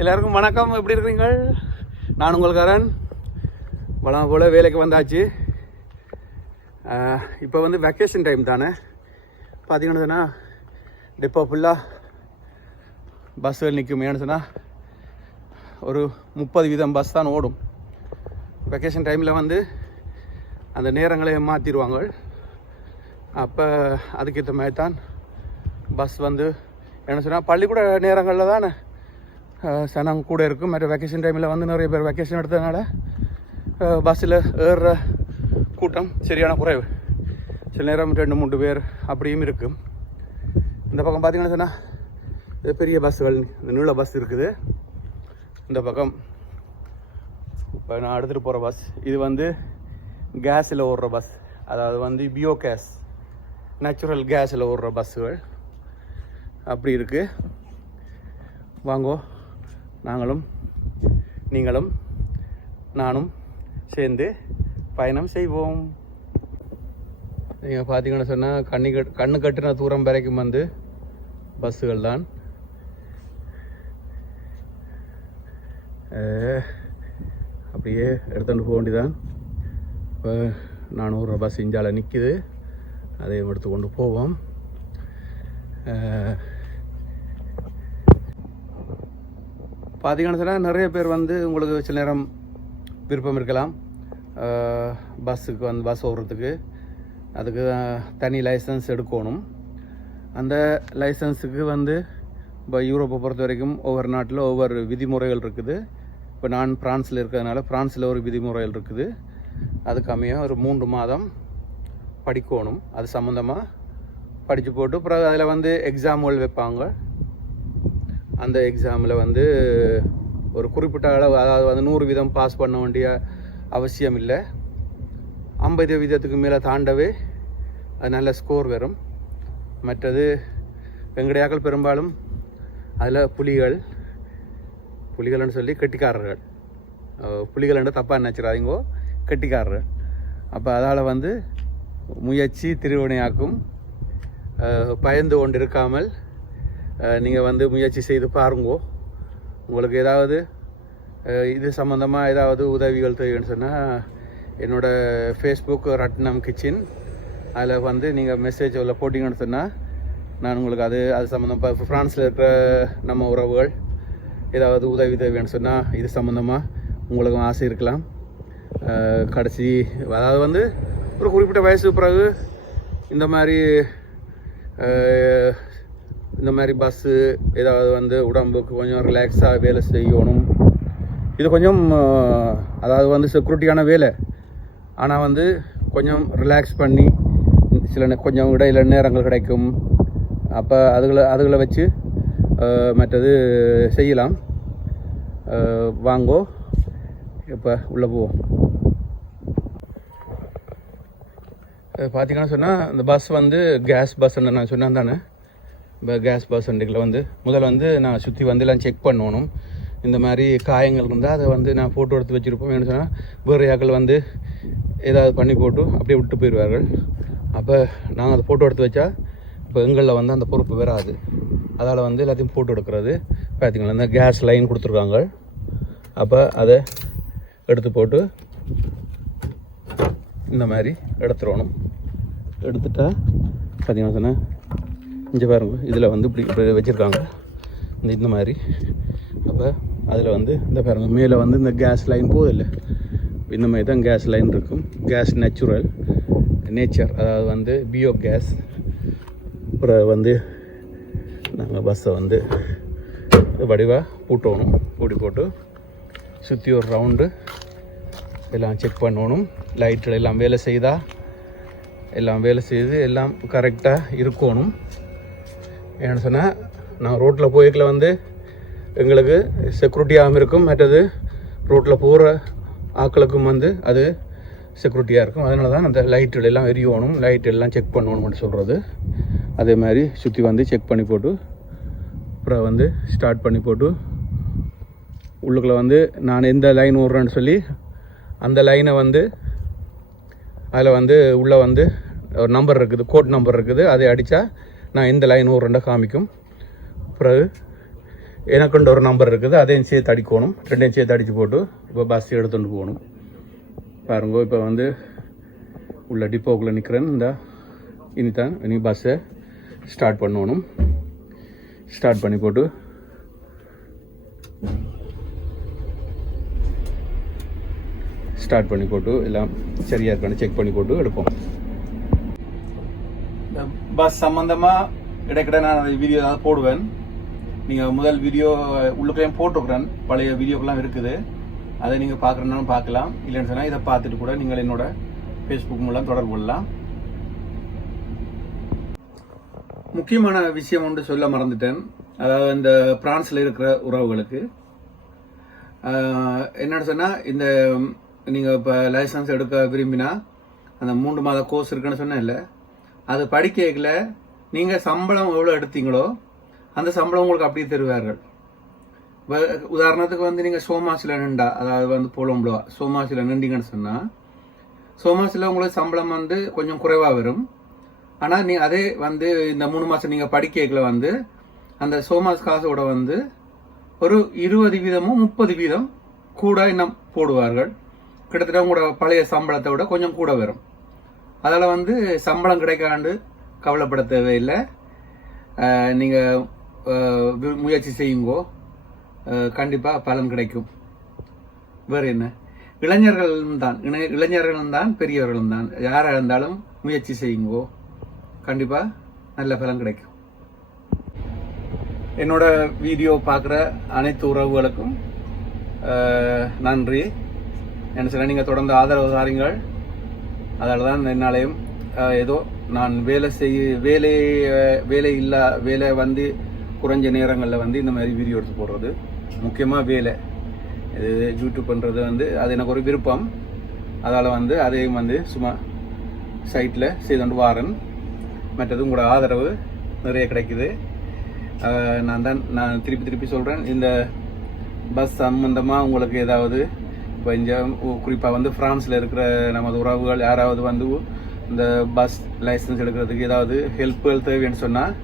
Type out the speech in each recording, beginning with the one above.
எல்லாருக்கும் வணக்கம். எப்படி இருக்கிறீங்க நான் உங்களுக்காரன் வளம் போல் வேலைக்கு வந்தாச்சு. இப்போ வந்து வெக்கேஷன் டைம் தானே? பார்த்தீங்கன்னா டிப்போ ஃபுல்லாக பஸ்ஸுகள் நிற்கும் ஏன்னு சொன்னால் ஒரு முப்பது வீதம் பஸ் தான் ஓடும். வெக்கேஷன் டைமில் வந்து அந்த நேரங்களை மாற்றிடுவாங்க அப்போ அதுக்கேற்ற மாதிரி தான் பஸ் வந்து என்ன சொன்னால் பள்ளிக்கூட நேரங்களில் தானே? சனம் கூட இருக்கும். மற்ற வெக்கேஷன் டைமில் வந்து நிறைய பேர் வெக்கேஷன் எடுத்ததுனால பஸ்ஸில் ஏறுற கூட்டம் சரியான குறைவு. சில நேரம் ரெண்டு மூன்று பேர் அப்படியும் இருக்கும். இந்த பக்கம் பார்த்தீங்கன்னா சொன்னால் இது பெரிய பஸ்ஸுகள் இந்த நீள பஸ் இருக்குது. இந்த பக்கம் இப்போ நான் எடுத்துகிட்டு போகிற பஸ் இது வந்து கேஸில் ஓடுற பஸ் அதாவது வந்து பியோ கேஸ் நேச்சுரல் கேஸில் ஓடுற பஸ்ஸுகள் அப்படி இருக்குது வாங்கோ. நாங்களும் நீங்களும் நானும் சேர்ந்து பயணம் செய்வோம். நீங்கள் பார்த்தீங்கன்னு சொன்னால் கண்ணி கட் கண்ணு கட்டின தூரம் வரைக்கும் வந்து பஸ்ஸுகள் தான். அப்படியே எடுத்துகிட்டு போக வேண்டிதான் இப்போ நானூறு பஸ் இஞ்சால நிற்கிது அதையும் எடுத்து கொண்டு போவோம். இப்போ பார்த்தீங்கன்னு நிறைய பேர் வந்து உங்களுக்கு சில நேரம் விருப்பம் இருக்கலாம். பஸ்ஸுக்கு வந்து பஸ் ஓடுறதுக்கு. அதுக்கு தனி லைசன்ஸ் எடுக்கணும். அந்த லைசன்ஸுக்கு வந்து இப்போ யூரோப்பை பொறுத்த வரைக்கும் ஒவ்வொரு நாட்டில் ஒவ்வொரு விதிமுறைகள் இருக்குது. இப்போ நான் பிரான்ஸில் இருக்கிறதுனால பிரான்ஸில் ஒரு விதிமுறைகள் இருக்குது. அது கம்மியாக ஒரு மூன்று மாதம் படிக்கணும். அது சம்மந்தமாக படித்து போட்டு அப்புறம் அதில் வந்து எக்ஸாம்கள் வைப்பாங்க. அந்த எக்ஸாமில் வந்து ஒரு குறிப்பிட்ட அளவு அதாவது வந்து நூறு வீதம் பாஸ் பண்ண வேண்டிய அவசியம் இல்லை. ஐம்பது வீதத்துக்கு மேலே தாண்டவே அது நல்ல ஸ்கோர் வரும். மற்றது வெங்கடையாக்கள் பெரும்பாலும் அதில் புலிகள் புலிகள்னு சொல்லி கெட்டிக்காரர்கள். அஹ் புலிகள்னு தப்பாக நினச்சிடாதீங்கோ கெட்டிக்காரர்கள். அப்போ அதால் வந்து முயற்சி திருவினையாக்கும் பயந்து கொண்டு இருக்காமல் நீங்கள் வந்து முயற்சி செய்து பாருங்கோ. உங்களுக்கு ஏதாவது இது சம்மந்தமாக ஏதாவது உதவிகள் தேவைன்னு சொன்னால் என்னோடய ஃபேஸ்புக் ரட்னம் கிச்சன் அதில் வந்து நீங்கள் மெசேஜ் உள்ள போட்டிங்கன்னு சொன்னால் நான் உங்களுக்கு அது அது சம்மந்தமாக இப்போ ஃப்ரான்ஸில் இருக்கிற நம்ம உறவுகள் ஏதாவது உதவி தேவைன்னு சொன்னால் இது சம்மந்தமாக உங்களுக்கும் ஆசை இருக்கலாம். கடைசி அதாவது வந்து ஒரு குறிப்பிட்ட வயசு பிறகு இந்த மாதிரி இந்த மாதிரி பஸ்ஸு ஏதாவது வந்து உடம்புக்கு கொஞ்சம் ரிலாக்ஸாக வேலை செய்யணும். இது கொஞ்சம் அதாவது வந்து செக்யூரிட்டியான வேலை. ஆனால் வந்து கொஞ்சம் ரிலாக்ஸ் பண்ணி சில கொஞ்சம் இடையில நேரங்கள் கிடைக்கும். அப்போ அதுகளை அதுகளை வச்சு மற்றது செய்யலாம். வாங்கோ இப்போ உள்ளே போவோம். பார்த்தீங்கன்னா சொன்னால் இந்த பஸ் வந்து கேஸ் பஸ்ன்னு நான் சொன்னேன் தானே? கேஸ் பஸ் வந்து. முதல்ல வந்து நான் சுற்றி வந்து எல்லாம் செக் பண்ணணும். இந்த மாதிரி காயங்கள் இருந்தால் அதை வந்து நான் ஃபோட்டோ எடுத்து வச்சுருப்போம். என்ன சொன்னால் வேறு யாக்கள் வந்து ஏதாவது பண்ணி போட்டு அப்படியே விட்டு போயிடுவார்கள். அப்போ நாங்கள் அதை ஃபோட்டோ எடுத்து வச்சா இப்போ எங்களில் வந்து அந்த பொறுப்பு வராது. அதால் வந்து எல்லாத்தையும் ஃபோட்டோ எடுக்கிறது. பார்த்தீங்களா இந்த கேஸ் லைன் கொடுத்துருக்காங்க. அப்போ அதை எடுத்து போட்டு இந்த மாதிரி எடுத்துடணும். எடுத்துட்டா பார்த்திங்கன்னா சொன்னேன் இங்கே பாருங்க இதில் வந்து இப்படி இப்படி வச்சுருக்காங்க. இந்த இந்த மாதிரி. அப்போ அதில் வந்து இந்த பாருங்க மேலே வந்து இந்த கேஸ் லைன் போகுதில்ல? இந்த மாதிரி தான் கேஸ் லைன் இருக்கும். கேஸ் நேச்சுரல் நேச்சர் அதாவது வந்து பியோ கேஸ் அப்புறம் வந்து நாங்கள் பஸ்ஸை வந்து வடிவாக பூட்டணும். பூட்டி போட்டு சுற்றி ஒரு ரவுண்டு எல்லாம் செக் பண்ணணும். லைட்டில் எல்லாம் வேலை செய்தால் எல்லாம் வேலை செய்து எல்லாம் கரெக்டாக இருக்கணும். என்ன சொன்னால் நான் ரோட்டில் போய்க்கல வந்து எங்களுக்கு செக்யூரிட்டியாகவும் இருக்கும். மற்றது ரோட்டில் போகிற ஆட்களுக்கும் வந்து அது செக்யூரிட்டியாக இருக்கும். அதனால தான் அந்த லைட்டுகள் எல்லாம் எரியணும் லைட் எல்லாம் செக் பண்ணணும்னு சொல்கிறது அதே மாதிரி சுற்றி வந்து செக் பண்ணி போட்டு அப்புறம் வந்து ஸ்டார்ட் பண்ணி போட்டு உள்ளுக்குள்ளே வந்து நான் எந்த லைன் ஓடுறேன்னு சொல்லி அந்த லைனை வந்து அதில் வந்து உள்ளே வந்து ஒரு நம்பர் இருக்குது கோட் நம்பர் இருக்குது. அதை அடித்தா நான் இந்த லைன் ஒரு ரெண்டை காமிக்கும். பிறகு எனக்குண்டு ஒரு நம்பர் இருக்குது அதையும் சேர்த்து அடிக்கணும். ரெண்டையும் சேர்த்து அடித்து போட்டு இப்போ பஸ் எடுத்துகிட்டு போகணும். பாருங்க இப்போ வந்து உள்ள டிப்போக்குள்ளே நிற்கிறேன் இந்த இனிதான் இனி பஸ்ஸை ஸ்டார்ட் பண்ணணும். ஸ்டார்ட் பண்ணி போட்டு ஸ்டார்ட் பண்ணி போட்டு எல்லாம் சரியாக இருக்கான்னு செக் பண்ணி போட்டு எடுப்போம். பஸ் சம்மந்தமாக இடைக்கிட நான் அந்த வீடியோ ஏதாவது போடுவேன். நீங்கள் முதல் வீடியோ உள்ளுக்குள்ளேயும் போட்டுருக்குறேன் பழைய வீடியோக்கெல்லாம் இருக்குது. அதை நீங்கள் பார்க்குறனாலும் பார்க்கலாம். இல்லைன்னு சொன்னால் இதை பார்த்துட்டு கூட நீங்கள் என்னோட ஃபேஸ்புக் மூலம் தொடர்பு கொள்ளலாம். முக்கியமான விஷயம் ஒன்று சொல்ல மறந்துட்டேன். அதாவது இந்த பிரான்ஸில் இருக்கிற உறவுகளுக்கு. என்னென்னு சொன்னால் இந்த நீங்கள் இப்போ லைசன்ஸ் எடுக்க விரும்பினா அந்த மூன்று மாத கோர்ஸ் இருக்குன்னு இல்லை அது படிக்கல நீங்கள் சம்பளம் எவ்வளோ எடுத்தீங்களோ அந்த சம்பளம் உங்களுக்கு அப்படியே தருவார்கள். உதாரணத்துக்கு வந்து நீங்கள் சோமாசில் நின்றா அதாவது வந்து போலம்புலா சோமாசில் நின்றீங்கன்னு சொன்னால் சோமாசில் உங்களுக்கு சம்பளம் வந்து கொஞ்சம் குறைவாக வரும். ஆனால் நீ அதே வந்து இந்த மூணு மாதம் நீங்கள் படிக்கல வந்து அந்த சோமாஸ் காசோட வந்து ஒரு இருபது வீதமும் முப்பது வீதம் கூட இன்னும் போடுவார்கள். கிட்டத்தட்ட உங்களோட பழைய சம்பளத்தை விட கொஞ்சம் கூட வரும். அதில் வந்து சம்பளம் கிடைக்காண்டு கவலைப்பட தேவையில்லை. நீங்கள் முயற்சி செய்யுங்கோ. கண்டிப்பாக பலன் கிடைக்கும். வேறு என்ன? இளைஞர்களும் தான். இணை- இளைஞர்களும் தான் பெரியவர்களும் தான். யாராக இருந்தாலும் முயற்சி செய்யுங்கோ. கண்டிப்பாக நல்ல பலன் கிடைக்கும். என்னோட வீடியோ பார்க்குற அனைத்து உறவுகளுக்கும் நன்றி. என்ன சொல்ல நீங்கள் தொடர்ந்து ஆதரவு தாருங்கள். அதனால தான் என்னாலையும் ஏதோ நான் வேலை செய் வேலை வேலை இல்லா வேலை வந்து குறைஞ்ச நேரங்களில் வந்து இந்த மாதிரி வீடியோ எடுத்து போடுறது. முக்கியமாக வேலை. இது யூடியூப் பண்ணுறது வந்து அது எனக்கு ஒரு விருப்பம். அதால் வந்து அதையும் வந்து சும்மா சைட்டில் செய்து வாரன். மற்றது உங்களோட ஆதரவு நிறைய கிடைக்குது. நான் தான் நான் திருப்பி திருப்பி சொல்கிறேன் இந்த பஸ் சம்மந்தமாக உங்களுக்கு ஏதாவது இப்போ இங்கே குறிப்பாக வந்து ஃப்ரான்ஸில் இருக்கிற நமது உறவுகள் யாராவது வந்து இந்த பஸ் லைசன்ஸ் எடுக்கிறதுக்கு ஏதாவது ஹெல்ப்புகள் தேவைன்னு சொன்னால்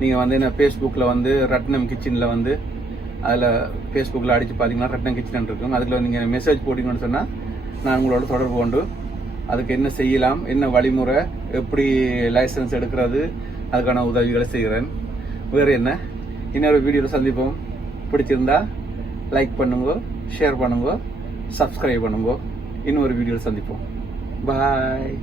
நீங்கள் வந்து என்ன ஃபேஸ்புக்கில் வந்து ரட்னம் கிச்சனில் வந்து அதில் ஃபேஸ்புக்கில் அடித்து பார்த்தீங்கன்னா ரட்னம் கிச்சன் இருக்கும். அதில் நீங்கள் மெசேஜ் போட்டிங்கன்னு சொன்னால் நான் உங்களோட தொடர்பு கொண்டு அதுக்கு என்ன செய்யலாம் என்ன வழிமுறை எப்படி லைசன்ஸ் எடுக்கிறது அதுக்கான உதவிகளை செய்கிறேன் வேறு என்ன? இன்னொரு வீடியோவில் சந்திப்போம். பிடிச்சிருந்தா லைக் பண்ணுங்க ஷேர் பண்ணுங்க. சப்ஸ்கிரைப் பண்ணுங்க. இன்னொரு வீடியோவில் சந்திப்போம். பாய்